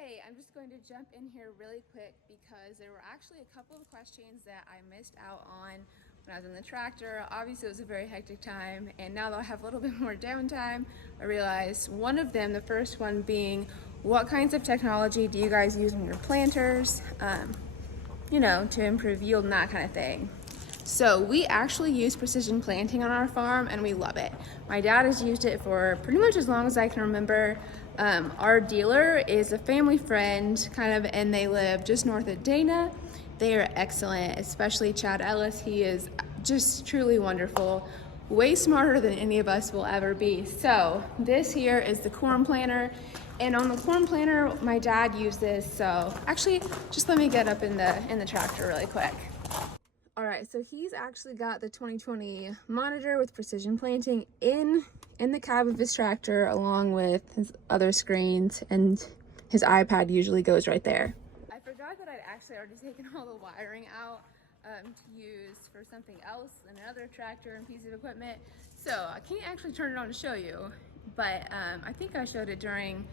Hey, I'm just going to jump in here really quick because there were actually a couple of questions that I missed out on when I was in the tractor. Obviously, it was a very hectic time, and now that I have a little bit more downtime, I realized one of them, the first one being, what kinds of technology do you guys use in your planters, to improve yield and that kind of thing. So we actually use precision planting on our farm and we love it. My dad has used it for pretty much as long as I can remember. Our dealer is a family friend and they live just north of Dana. They are excellent, especially Chad Ellis. He is just truly wonderful, way smarter than any of us will ever be. So this here is the corn planter, and on the corn planter my dad used this. So actually, just let me get up in the tractor really quick. All right, so he's actually got the 2020 monitor with precision planting in the cab of his tractor, along with his other screens, and his iPad usually goes right there. I forgot that I'd actually already taken all the wiring out to use for something else, another tractor and piece of equipment. So I can't actually turn it on to show you, but I think I showed it during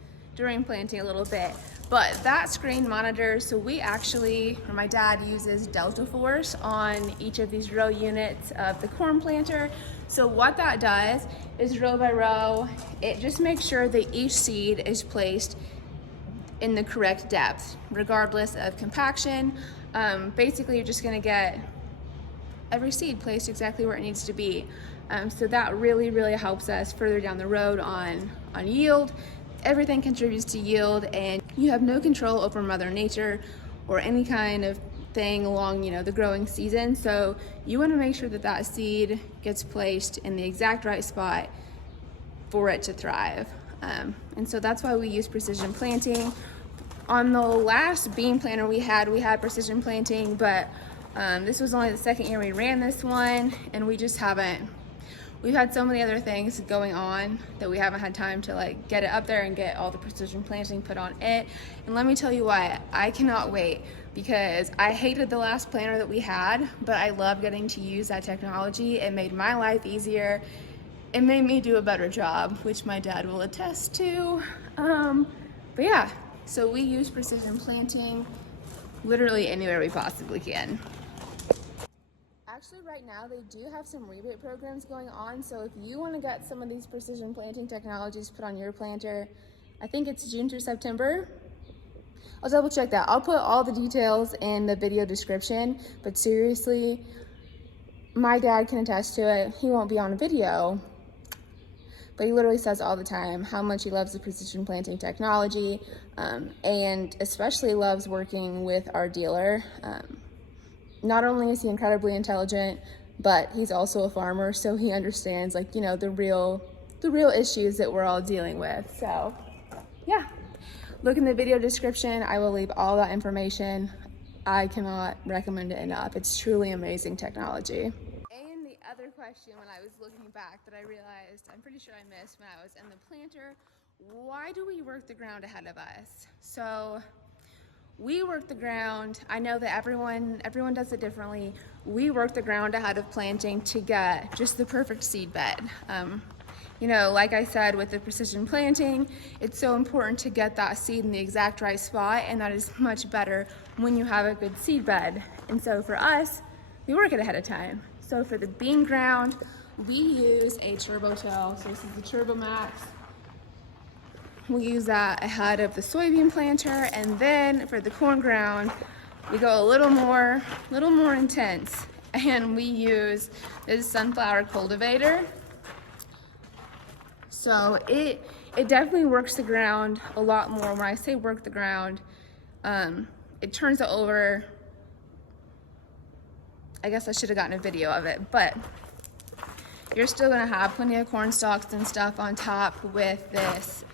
planting a little bit. But that screen monitors, so my dad uses DeltaForce on each of these row units of the corn planter. So what that does is row by row, it just makes sure that each seed is placed in the correct depth, regardless of compaction. Basically, you're just gonna get every seed placed exactly where it needs to be. So that really, really helps us further down the road on yield. Everything contributes to yield, and you have no control over Mother Nature or any kind of thing along, the growing season. So you want to make sure that that seed gets placed in the exact right spot for it to thrive. And so that's why we use precision planting. On the last bean planter we had precision planting, but this was only the second year we ran this one, and we just haven't. We've had so many other things going on that we haven't had time to get it up there and get all the precision planting put on it. And let me tell you why, I cannot wait, because I hated the last planter that we had, but I love getting to use that technology. It made my life easier. It made me do a better job, which my dad will attest to. But yeah, so we use precision planting literally anywhere we possibly can. Actually, right now they do have some rebate programs going on, so if you want to get some of these precision planting technologies put on your planter, I think it's June through September. I'll double check that. I'll put all the details in the video description, but seriously, my dad can attest to it. He won't be on a video, but he literally says all the time how much he loves the precision planting technology, and especially loves working with our dealer. Not only is he incredibly intelligent, but he's also a farmer, so he understands the real issues that we're all dealing with. So yeah, look in the video description. I will leave all that information. I cannot recommend it enough. It's truly amazing technology. And the other question, when I was looking back, that I realized I'm pretty sure I missed when I was in the planter, why do we work the ground ahead of us? So we work the ground. I know that everyone does it differently. We work the ground ahead of planting to get just the perfect seed bed. Like I said, with the precision planting, it's so important to get that seed in the exact right spot, and that is much better when you have a good seed bed. And so for us, we work it ahead of time. So for the bean ground, we use a turbo till. So this is the Turbo Max. We use that ahead of the soybean planter, and then for the corn ground, we go a little more intense, and we use this sunflower cultivator. So it definitely works the ground a lot more. When I say work the ground, it turns it over. I guess I should have gotten a video of it, but you're still gonna have plenty of corn stalks and stuff on top with this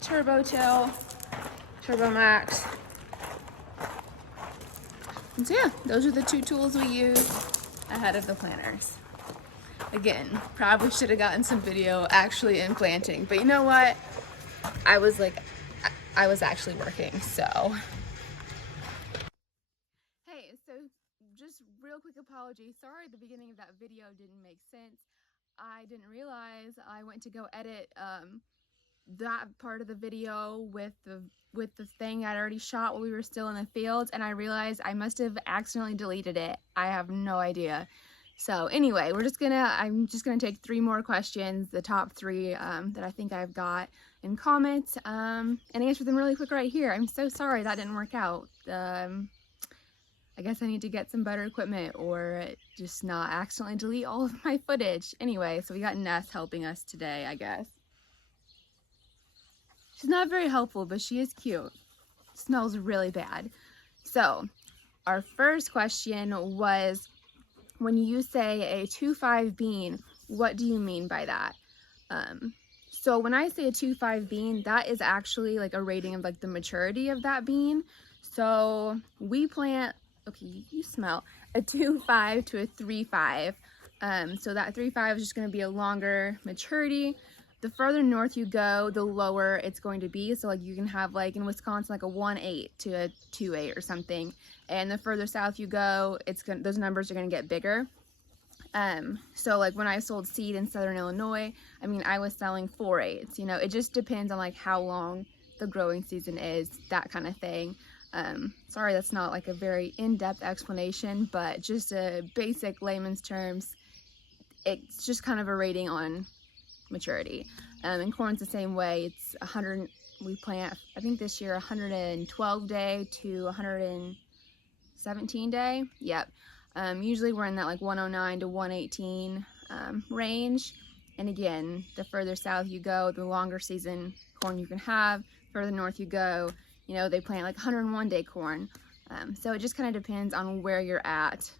Turbo Till, Turbo Max. And so yeah, those are the two tools we use ahead of the planters. Again, probably should have gotten some video actually in planting, but you know what? I was actually working, so. Hey, so just real quick apology. Sorry the beginning of that video didn't make sense. I didn't realize I went to go edit that part of the video with the thing I'd already shot while we were still in the fields, and I realized I must have accidentally deleted it. I have no idea. So anyway, I'm just gonna take 3 more questions, the top 3 that I think I've got in comments, and answer them really quick right here. I'm so sorry that didn't work out. I guess I need to get some better equipment or just not accidentally delete all of my footage. Anyway, so we got Ness helping us today, I guess. She's not very helpful, but she is cute. Smells really bad. So our first question was, when you say a 2.5 bean, what do you mean by that? So when I say a 2.5 bean, that is actually like a rating of like the maturity of that bean. So we plant, okay, you smell, a 2.5 to a 3.5. So that 3.5 is just going to be a longer maturity. The further north you go, the lower it's going to be. So like you can have like in Wisconsin like a 1.8 to a 2.8 or something. And the further south you go, those numbers are going to get bigger. So like when I sold seed in Southern Illinois, I mean, I was selling 4.8s, you know, it just depends on like how long the growing season is, that kind of thing. Sorry, that's not like a very in-depth explanation, but just a basic layman's terms, it's just kind of a rating on maturity. And corn's the same way. It's 100, we plant, I think this year, 112 day to 117 day. Yep. Usually we're in that like 109 to 118 range. And again, the further south you go, the longer season corn you can have. Further north you go, you know, they plant like 101 day corn. So it just kind of depends on where you're at. Is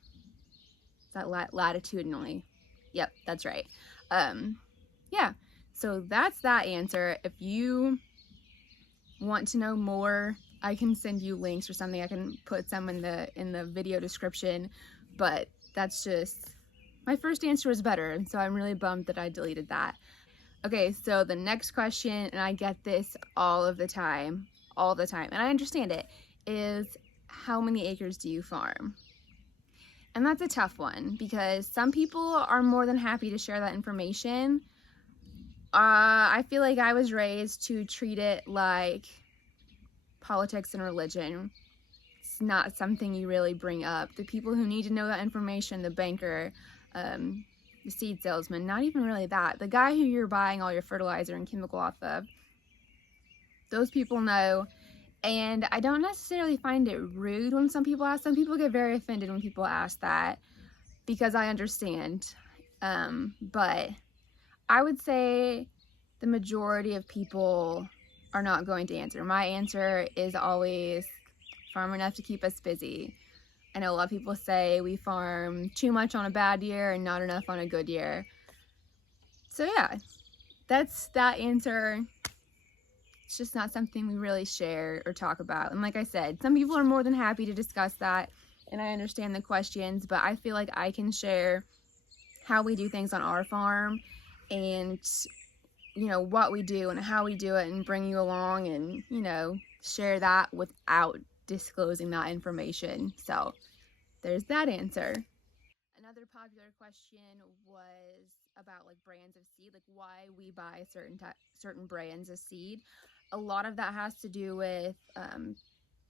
that latitudinally? Yep, that's right. Yeah, so that's that answer. If you want to know more, I can send you links or something. I can put some in the video description, but that's just, my first answer was better, and so I'm really bummed that I deleted that. Okay, so the next question, and I get this all the time, and I understand it, is how many acres do you farm? And that's a tough one because some people are more than happy to share that information. I feel like I was raised to treat it like politics and religion. It's not something you really bring up. The people who need to know that information, the banker, the seed salesman, not even really that. The guy who you're buying all your fertilizer and chemical off of, those people know. And I don't necessarily find it rude when some people ask. Some people get very offended when people ask that because I understand. But I would say the majority of people are not going to answer. My answer is always farm enough to keep us busy. I know a lot of people say we farm too much on a bad year and not enough on a good year. So yeah, that's that answer. It's just not something we really share or talk about. And like I said, some people are more than happy to discuss that, and I understand the questions, but I feel like I can share how we do things on our farm and, you know, what we do and how we do it and bring you along and, you know, share that without disclosing that information. So there's that answer. Another popular question was about like brands of seed, like why we buy certain brands of seed. A lot of that has to do with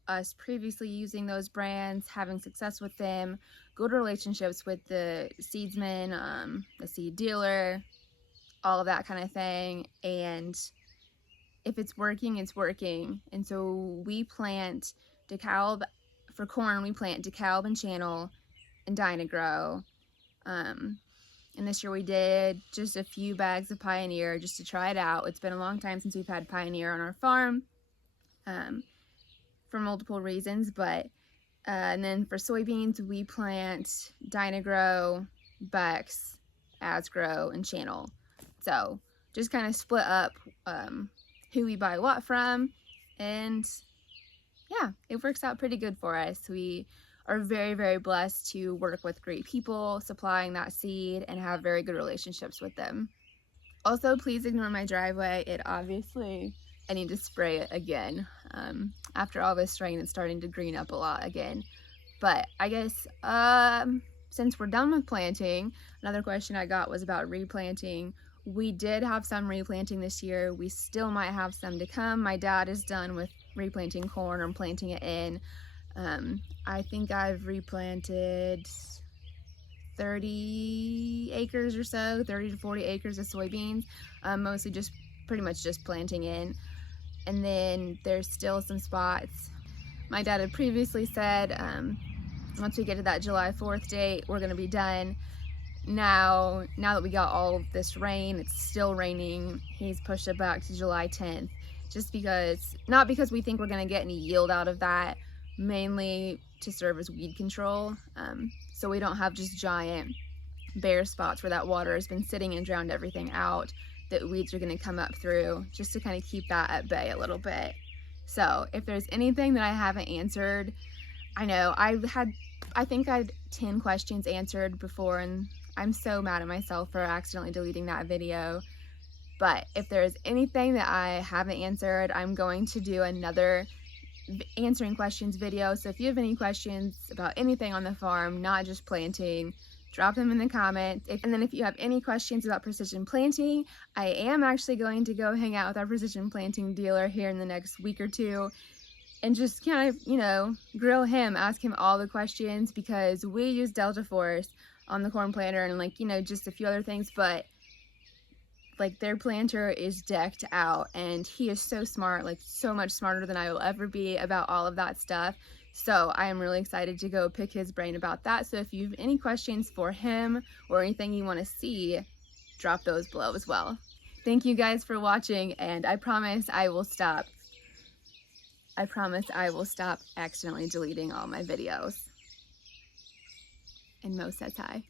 us previously using those brands, having success with them, good relationships with the seedsman, the seed dealer, all of that kind of thing. And if it's working, it's working. And so we plant DeKalb for corn. We plant DeKalb and Channel and Dynagrow. And this year we did just a few bags of Pioneer just to try it out. It's been a long time since we've had Pioneer on our farm, for multiple reasons, but and then for soybeans we plant Dynagrow, Bex, Asgrow, and Channel. So just kind of split up who we buy what from, and yeah, it works out pretty good for us. We are very, very blessed to work with great people supplying that seed and have very good relationships with them. Also, please ignore my driveway. It obviously, I need to spray it again. After all this rain, it's starting to green up a lot again. But I guess since we're done with planting, another question I got was about replanting. We did have some replanting this year. We still might have some to come. My dad is done with replanting corn or planting it in. I think I've replanted 30 acres or so, 30 to 40 acres of soybeans, mostly just pretty much just planting in. And then there's still some spots. My dad had previously said once we get to that July 4th date, we're gonna be done. Now that we got all of this rain, it's still raining, he's pushed it back to July 10th, just because, not because we think we're gonna get any yield out of that, mainly to serve as weed control, so we don't have just giant bare spots where that water has been sitting and drowned everything out that weeds are gonna come up through, just to kind of keep that at bay a little bit. So if there's anything that I haven't answered, I know I think I had 10 questions answered before, and I'm so mad at myself for accidentally deleting that video. But if there's anything that I haven't answered, I'm going to do another answering questions video. So if you have any questions about anything on the farm, not just planting, drop them in the comments. And then if you have any questions about precision planting, I am actually going to go hang out with our precision planting dealer here in the next week or two and just kind of, you know, grill him, ask him all the questions, because we use DeltaForce on the corn planter and, like, you know, just a few other things, but like their planter is decked out and he is so smart, like so much smarter than I will ever be about all of that stuff. So I am really excited to go pick his brain about that. So if you have any questions for him or anything you want to see, drop those below as well. Thank you guys for watching, and I promise I will stop accidentally deleting all my videos. And Mo says hi.